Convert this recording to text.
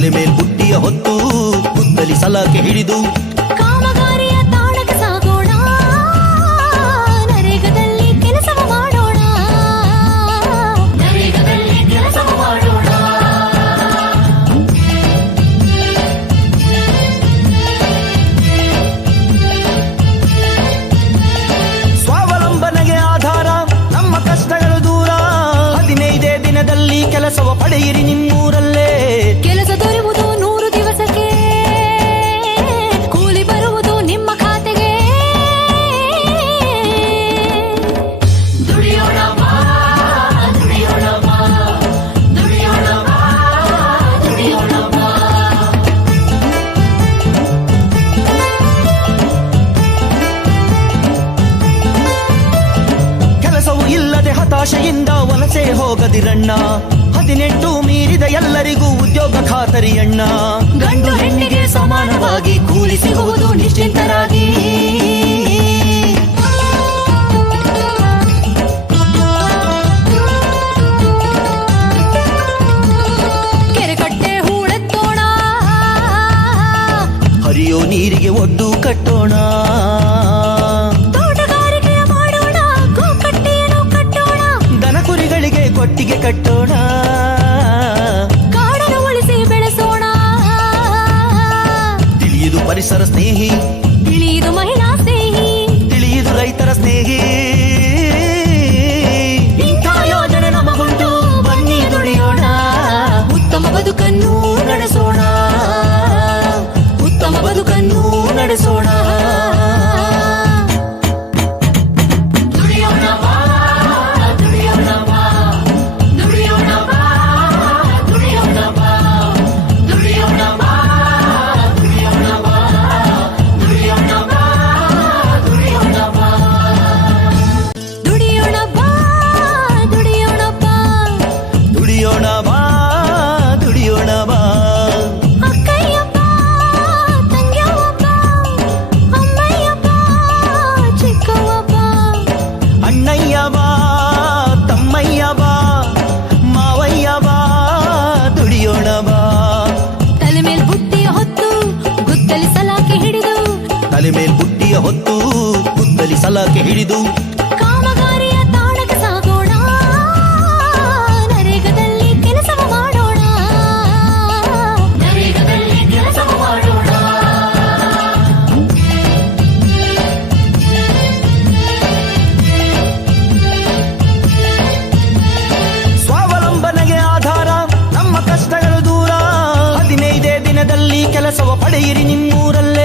ತಲೆ ಮೇಲ್ ಬುಟ್ಟಿಯ ಹೊತ್ತು ಕುಂದಲಿ ಸಲಾಕೆ ಹಿಡಿದು ಕಾಮಗಾರಿಯ ತಾಣಕ್ಕೆ ಸಾಗೋಣ ನರೇಗದಲ್ಲಿ ಕೆಲಸ ಮಾಡೋಣ. ನರೇಗದಲ್ಲಿ ಕೆಲಸವ ಮಾಡೋಣ. ಸ್ವಾವಲಂಬನೆಗೆ ಆಧಾರ ನಮ್ಮ ಕಷ್ಟಗಳು ದೂರ. ಹದಿನೈದೇ ದಿನದಲ್ಲಿ ಕೆಲಸವ ಪಡೆಯಿರಿ ನಿಮ್ಮೂರಲ್ಲೇ. ಹತಾಶೆಯಿಂದ ವಲಸೆ ಹೋಗದಿರಣ್ಣ. ಹದಿನೆಂಟು ಮೀರಿದ ಎಲ್ಲರಿಗೂ ಉದ್ಯೋಗ ಖಾತರಿಯಣ್ಣ. ಗಂಡು ಹೆಣ್ಣಿಗೆ ಸಮಾನವಾಗಿ ಕೂಲಿ ಸಿಗುವುದು ನಿಶ್ಚಿಂತರಾಗಿ. ಹರಿಯೋ ನೀರಿಗೆ ಒಡ್ಡು ಕಟ್ಟೋಣ. ಕೊಟ್ಟಿಗೆ ಕಟ್ಟೋಣ. ಕಾಡನ್ನು ಉಳಿಸಿ ಬೆಳೆಸೋಣ. ತಿಳಿಯುದು ಪರಿಸರ ಸ್ನೇಹಿ. ತಿಳಿಯುದು ಮಹಿಳಾ ಸ್ನೇಹಿ. ತಿಳಿಯುದು ರೈತರ ಸ್ನೇಹಿ. ಇಂಥ ಯೋಜನೆ ನಮಗೊಂಡು ಬನ್ನಿ ದುಡಿಯೋಣ. ಉತ್ತಮ ಬದುಕನ್ನು ನಡೆಸೋಣ. ಉತ್ತಮ ಬದುಕನ್ನು ನಡೆಸೋಣ. ತಲೆ ಮೇಲ್ ಬುಟ್ಟಿಯ ಹೊತ್ತು ಕುಂದಲಿ ಸಲಾಕೆ ಹಿಡಿದು ಕಾಮಗಾರಿಯ ತಾಣಕ್ಕೆ ಸಾಗೋಣ ನರೇಗದಲ್ಲಿ ಕೆಲಸವ ಮಾಡೋಣ. ನರೇಗದಲ್ಲಿ ಕೆಲಸವ ಮಾಡೋಣ. ಸ್ವಾವಲಂಬನೆಗೆ ಆಧಾರ ನಮ್ಮ ಕಷ್ಟಗಳು ದೂರ. ಹದಿನೈದೇ ದಿನದಲ್ಲಿ ಕೆಲಸವ ಪಡೆಯಿರಿ ನಿಮ್ಮೂರಲ್ಲೇ.